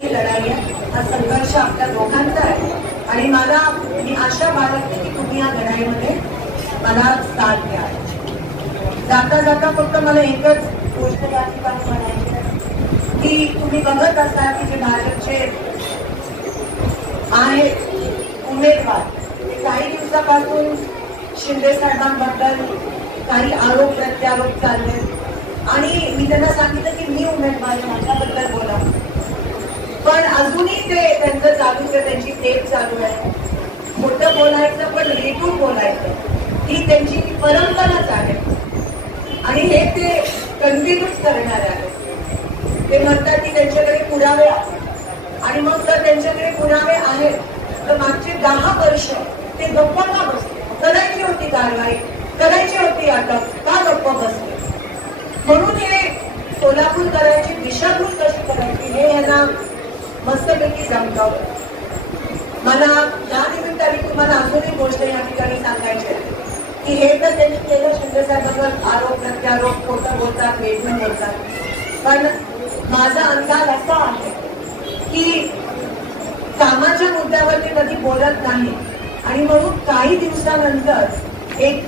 ही लढाई आहे, हा संघर्ष आपल्या दोघांचा आहे आणि मी आशा बाळगते की तुम्ही या लढाईमध्ये मला साथ द्या। जाता जाता फक्त मला एकच गोष्ट या ठिकाणी म्हणायची आहे की तुम्ही बघत असाल की जे भाजपचे आहेत उमेदवार काही दिवसापासून शिंदे साहेबांबद्दल काही आरोप प्रत्यारोप चालले आणि मी त्यांना सांगितलं की मी उमेदवार माझ्याबद्दल बोला, पण अजूनही ते त्यांचं चालू आहे, त्यांची टेप चालू आहे। मोठं बोलायचं पण रेटून बोलायचं ही त्यांची परंपराच आहे आणि हे ते कंटिन्यूच करणार आहे। ते म्हणतात की त्यांच्याकडे पुरावे आहेत आणि मग जर त्यांच्याकडे पुरावे आहेत तर मागचे 10 वर्ष ते गप्प का बसले? करायची होती कारवाई, करायची होती अटक, का गप्प बसले? म्हणून हे सोलापूरकरांची दिशाभूल कशी करायची हे यांना मस्तपैकी जमतं। मला या निमित्ताने तुम्हाला अजून एक गोष्ट या ठिकाणी सांगायची आहे की हे तर त्यांनी केलं, शिंदे साहेबांवर आरोप प्रत्यारोप खोटं बोलतात, वेगळं बोलतात, पण माझा अंदाज असा आहे की कामाच्या मुद्द्यावर ते कधी बोलत नाही आणि म्हणून काही दिवसानंतर एक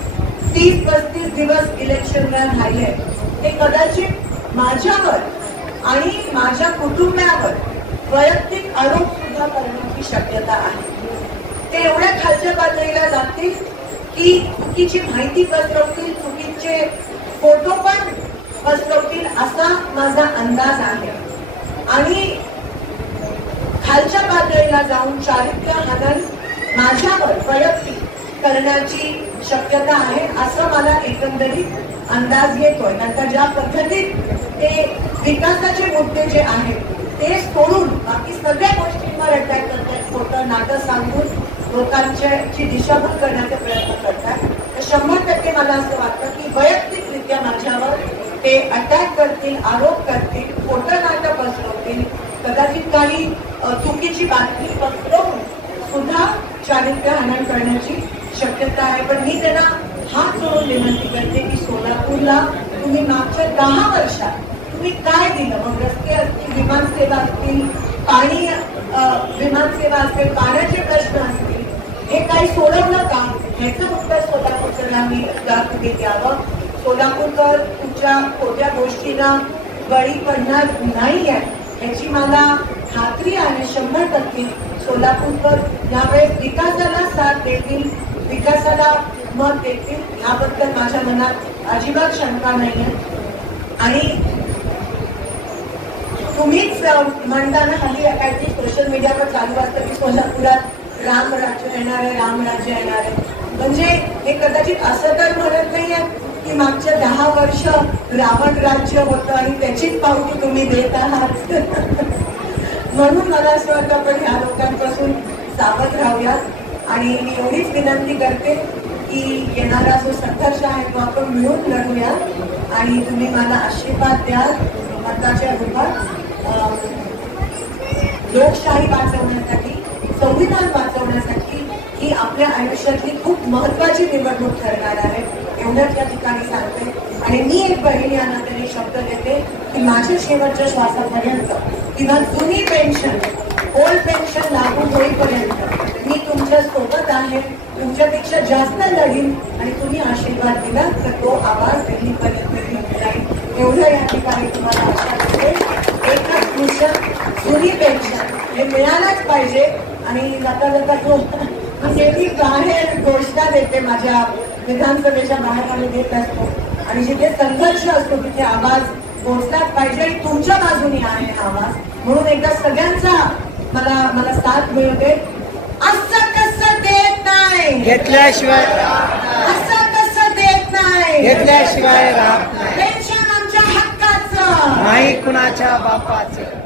30-35 दिवस इलेक्शनला राहिले ते कदाचित माझ्यावर आणि माझ्या कुटुंबावर वैयक्तिक आरोप सुद्धा करण्याची शक्यता आहे। ते एवढ्या खालच्या पातळीला जातील की चुकीची माहिती पसरवतील, चुकीचे फोटो पण पसरवतील असा माझा अंदाज आहे आणि खालच्या पातळीला जाऊन चारित्र्य हनन माझ्यावर वैयक्तिक करण्याची शक्यता आहे असं मला एकंदरीत अंदाज येतोय। नंतर ज्या पद्धतीत ते विकासाचे मुद्दे जे आहेत ते सोडून बाकी सगळ्या गोष्टींवर अटॅक करतात, खोटं नाटक सांगून लोकांची दिशाभूल करण्याचा प्रयत्न करतात, तर 100% मला असं वाटतं की वैयक्तिकरित्या माझ्यावर ते अटॅक करतील, आरोप करतील, खोटं नाटक पसरवतील, कदाचित काही चुकीची बातमी पसरवून सुद्धा चारित्र्य हनन करण्याची शक्यता आहे। पण मी त्यांना हात जोडून विनंती करते की सोलापूरला तुम्ही मागच्या 10 वर्षात तुम्ही काय दिलं? मग रस्ते असतील, विमानसेवा असतील, पाणी विमानसेवा असेल, पाण्याचे प्रश्न असतील, हे काही सोडवलं का? ह्याचं उत्तर सोलापूरकरांना मी तुम्ही द्यावं। सोलापूरकर तुमच्या खोट्या गोष्टींना बळी पडणार नाही आहे याची मला खात्री आहे। 100% सोलापूरकर यावेळेस विकासाला साथ देतील, विकासाला मत देतील, याबद्दल माझ्या मनात अजिबात शंका नाहीये। आणि तुम्हीच म्हणताना हल्ली काहीतरी सोशल मीडियावर चालू असतं की सोलापुरात रामराज्य येणार आहे, रामराज्य येणार आहे, म्हणजे हे कदाचित असं तर म्हणत नाहीये की मागच्या 10 वर्ष रावण राज्य होतं आणि त्याचीच पावती तुम्ही देत आहात। म्हणून मला असं वाटतं आपण ह्या लोकांपासून सावध राहूयात आणि मी एवढीच विनंती करते की येणारा जो संघर्ष आहे तो आपण मिळून लढूया आणि तुम्ही मला आशीर्वाद द्या मताच्या रूपात। लोकशाही वाचवण्यासाठी, संविधान वाचवण्यासाठी ही आपल्या आयुष्यातली खूप महत्वाची निवडणूक ठरणार आहे, एवढंच या ठिकाणी सांगते। आणि मी एक बहीण या नात्याने शब्द देते की माझ्या शेवटच्या श्वासापर्यंत किंवा जुनी पेन्शन, ओल्ड पेन्शन लागू होईपर्यंत मी तुमच्या सोबत आहे, तुमच्यापेक्षा जास्त लढीन आणि तुम्ही आशीर्वाद दिला तर तो आवाज दिल्लीपर्यंत जाईल, एवढं या ठिकाणी तुम्हाला आशा देते। एकच मिशन जुनी पेन्शन हे मिळालंच पाहिजे आणि जाता जाता तो मी नेहमी बाहेर घोषणा देते, माझ्या विधानसभेच्या बाहेर आम्ही देत असतो आणि जिथे संघर्ष असतो तिथे आवाज पोहोचलाच पाहिजे आणि तुमच्या बाजूने आहे हा आवाज, म्हणून एकदा सगळ्यांचा मला साथ मिळते। असं कसं देत नाही घेतल्याशिवाय, असं कसं देत नाही घेतल्याशिवाय राहत नाही, पेन्शन आमच्या हक्काचं नाही कुणाच्या बापाचं।